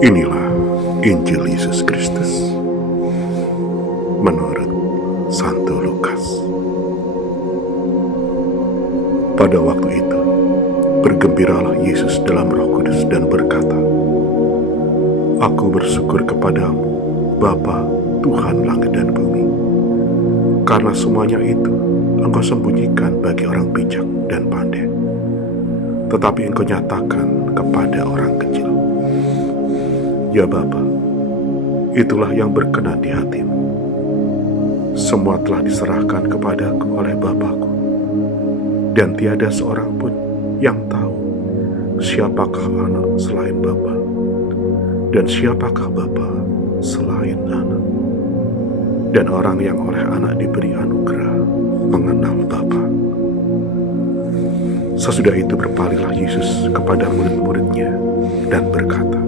Inilah Injil Yesus Kristus menurut Santo Lukas. Pada waktu itu, bergembiralah Yesus dalam Roh Kudus dan berkata, "Aku bersyukur kepadamu, Bapa, Tuhan langit dan bumi, karena semuanya itu Engkau sembunyikan bagi orang bijak dan pandai, tetapi Engkau nyatakan kepada orang kecil. Ya Bapa, itulah yang berkenan di hatimu. Semua telah diserahkan kepadaku oleh Bapa-Ku, dan tiada seorang pun yang tahu siapakah anak selain Bapa, dan siapakah Bapa selain anak. Dan orang yang oleh anak diberi anugerah mengenal Bapa." Sesudah itu berpalinglah Yesus kepada murid-muridnya dan berkata,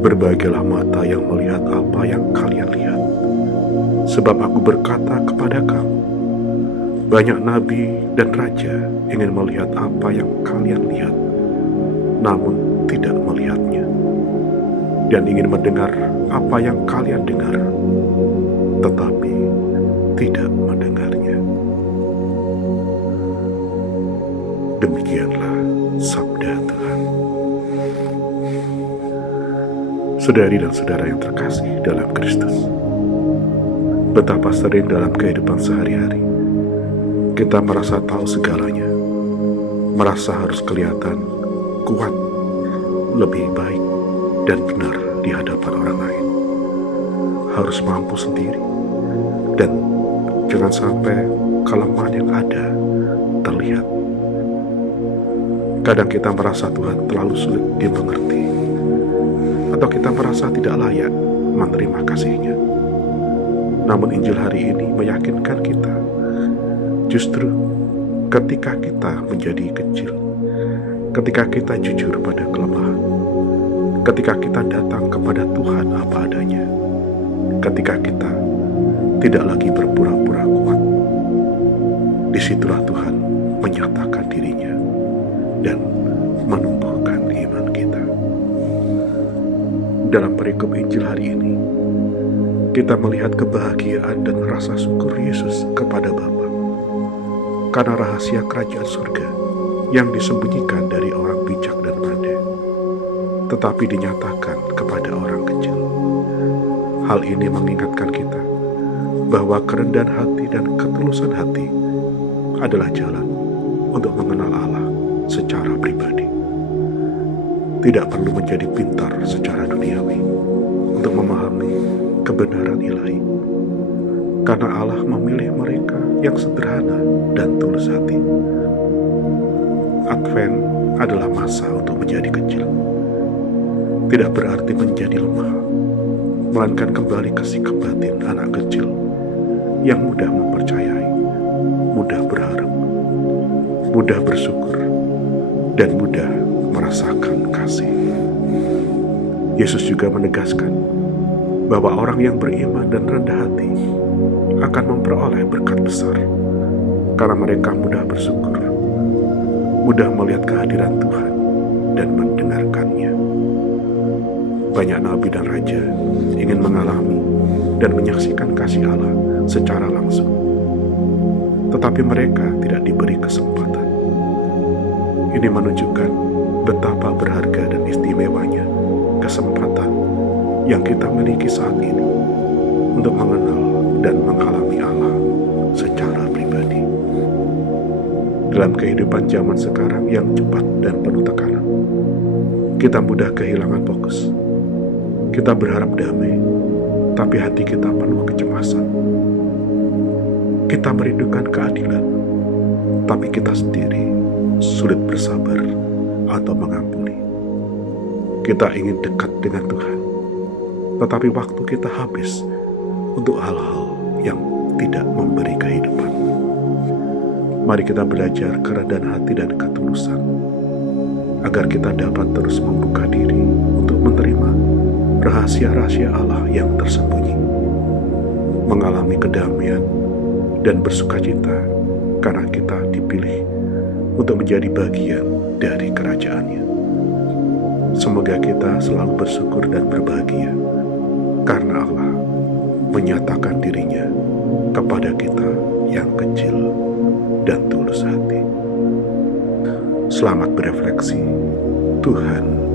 "Berbahagialah mata yang melihat apa yang kalian lihat. Sebab aku berkata kepada kamu, banyak nabi dan raja ingin melihat apa yang kalian lihat, namun tidak melihatnya, dan ingin mendengar apa yang kalian dengar, tetapi tidak mendengarnya." Demikianlah sabda Tuhan. Saudari dan saudara yang terkasih dalam Kristus, betapa sering dalam kehidupan sehari-hari kita merasa tahu segalanya, merasa harus kelihatan kuat, lebih baik dan benar di hadapan orang lain, harus mampu sendiri, dan jangan sampai kelemahan yang ada terlihat. Kadang kita merasa Tuhan terlalu sulit dimengerti, atau kita merasa tidak layak menerima kasih-Nya. Namun Injil hari ini meyakinkan kita, justru ketika kita menjadi kecil, ketika kita jujur pada kelemahan, ketika kita datang kepada Tuhan apa adanya, ketika kita tidak lagi berpura-pura kuat, disitulah Tuhan menyatakan diri-Nya dan menumbuhkan iman kita. Dalam perikop Injil hari ini, kita melihat kebahagiaan dan rasa syukur Yesus kepada Bapa karena rahasia kerajaan surga yang disembunyikan dari orang bijak dan pandai, tetapi dinyatakan kepada orang kecil. Hal ini mengingatkan kita bahwa kerendahan hati dan ketulusan hati adalah jalan untuk mengenal Allah secara pribadi. Tidak perlu menjadi pintar secara duniawi untuk memahami kebenaran ilahi, karena Allah memilih mereka yang sederhana dan tulus hati. Advent adalah masa untuk menjadi kecil. Tidak berarti menjadi lemah, melainkan kembali ke sikap batin anak kecil yang mudah mempercayai, mudah berharap, mudah bersyukur, dan mudah merasakan kasih. Yesus juga menegaskan bahwa orang yang beriman dan rendah hati akan memperoleh berkat besar, karena mereka mudah bersyukur, mudah melihat kehadiran Tuhan dan mendengarkannya. Banyak nabi dan raja ingin mengalami dan menyaksikan kasih Allah secara langsung, tetapi mereka tidak diberi kesempatan. Ini menunjukkan betapa berharga dan istimewanya kesempatan yang kita miliki saat ini untuk mengenal dan mengalami Allah secara pribadi. Dalam kehidupan zaman sekarang yang cepat dan penuh tekanan, kita mudah kehilangan fokus. Kita berharap damai, tapi hati kita penuh kecemasan. Kita merindukan keadilan, tapi kita sendiri sulit bersabar atau mengampuni. Kita ingin dekat dengan Tuhan, tetapi waktu kita habis untuk hal-hal yang tidak memberi kehidupan. Mari kita belajar kerendahan hati dan ketulusan, agar kita dapat terus membuka diri untuk menerima rahasia-rahasia Allah yang tersembunyi, mengalami kedamaian dan bersukacita karena kita dipilih untuk menjadi bagian dari kerajaan-Nya. Semoga kita selalu bersyukur dan berbahagia karena Allah menyatakan dirinya kepada kita yang kecil dan tulus hati. Selamat berefleksi. Tuhan